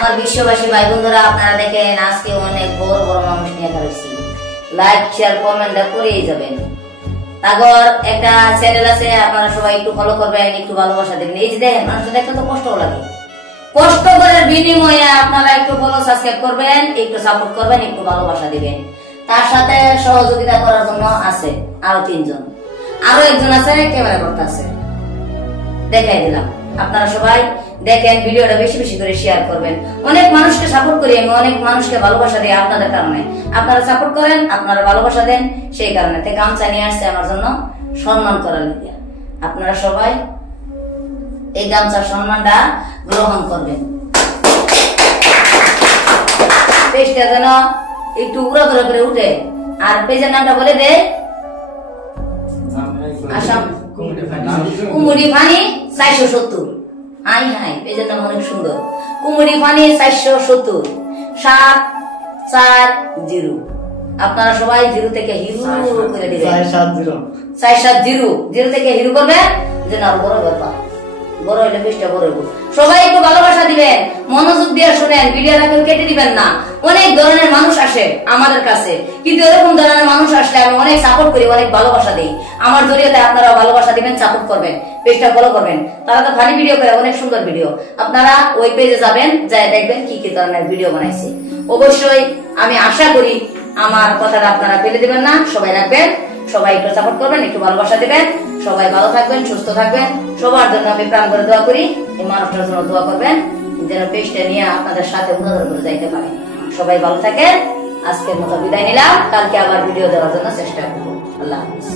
আমার বিশ্ববাসী ভাই বন্ধুরা, আপনারা দেখেন আজকে অনেক বড় বড় মানুষ নিয়ে আসছি। লাইক শেয়ার কমেন্ট করেই যাবেন। তারপর একটা চ্যানেল আছে, আপনারা সবাই একটু ফলো করবেন, একটু ভালোবাসা দেবেন। এই যে দেখেন, মানুষটা দেখতে তো কষ্ট লাগে, কষ্ট করার বিনিময়ে আপনারা একটু ফলো সাবস্ক্রাইব করবেন, একটু সাপোর্ট করবেন, একটু ভালোবাসা দিবেন। তার সাথে সহযোগিতা করার জন্য আছে আরো 3 জন, আরো একজন আছে ক্যামেরা করতে আছে, দেখাই দিলাম। আপনারা সবাই দেখেন, ভিডিওটা বেশি বেশি করে শেয়ার করবেন। অনেক মানুষকে সাপোর্ট করি আমি, অনেক মানুষকে ভালোবাসা দিই আপনাদের কারণে। আপনারা সাপোর্ট করেন, আপনারা ভালোবাসা দেন, সেই কারণে গামছা নিয়ে আসছে আমার জন্য সম্মান করার লিগে। আপনারা সবাই এই গামছার সম্মানটা গ্রহণ করবেন। পেজটা যেন একটু উড়াধুরা করে উঠে। আর পেজের নামটা বলে দে, আসাম কুমুরি ফানি 470। হাই হাই, পেজের নাম অনেক সুন্দর, কুমুরি ফানি 470 740। আপনারা সবাই 0 থেকে হিরো করে দিবেন। 470 থেকে হিরো করবেন, যেন আরো বড় ব্যাপার, বড় হইলে বেশটা বড় হইব। সবাই একটু ভালোবাসা দিবেন, মনোযোগ দিয়ে শুনেন, ভিডিওটা কেউ কেটে দিবেন না। অনেক ধরনের মানুষ আসে আমাদের কাছে, কিন্তু এরকম ধরনের মানুষ আসলে আমি অনেক সাপোর্ট করি, অনেক ভালোবাসা দিই। আমার জরিয়াতে আপনারা ভালোবাসা দিবেন, সাপোর্ট করবেন, পেজটা ফলো করবেন। তারা তো ফানি ভিডিও করে, অনেক সুন্দর ভিডিও। আপনারা ওই পেজে যাবেন, যাই দেখবেন কি কি ধরনের ভিডিও বানাইছে। অবশ্যই আমি আশা করি আমার কথাটা আপনারা ফেলে দিবেন না, সবাই রাখবেন, সবাই একটু সাপোর্ট করবেন, একটু ভালোবাসা দিবেন। সবাই ভালো থাকবেন, সুস্থ থাকবেন। সবার জন্য আমি প্রাণ করে দোয়া করি, এই মানুষটার জন্য দোয়া করবেন, যেন পেজটা নিয়ে আপনাদের সাথে উন্নতি করে যাইতে পারে। সবাই ভালো থাকেন। আজকের মতো বিদায় নিলাম, কালকে আবার ভিডিও দেওয়ার জন্য চেষ্টা করবো। আল্লাহ হাফেজ।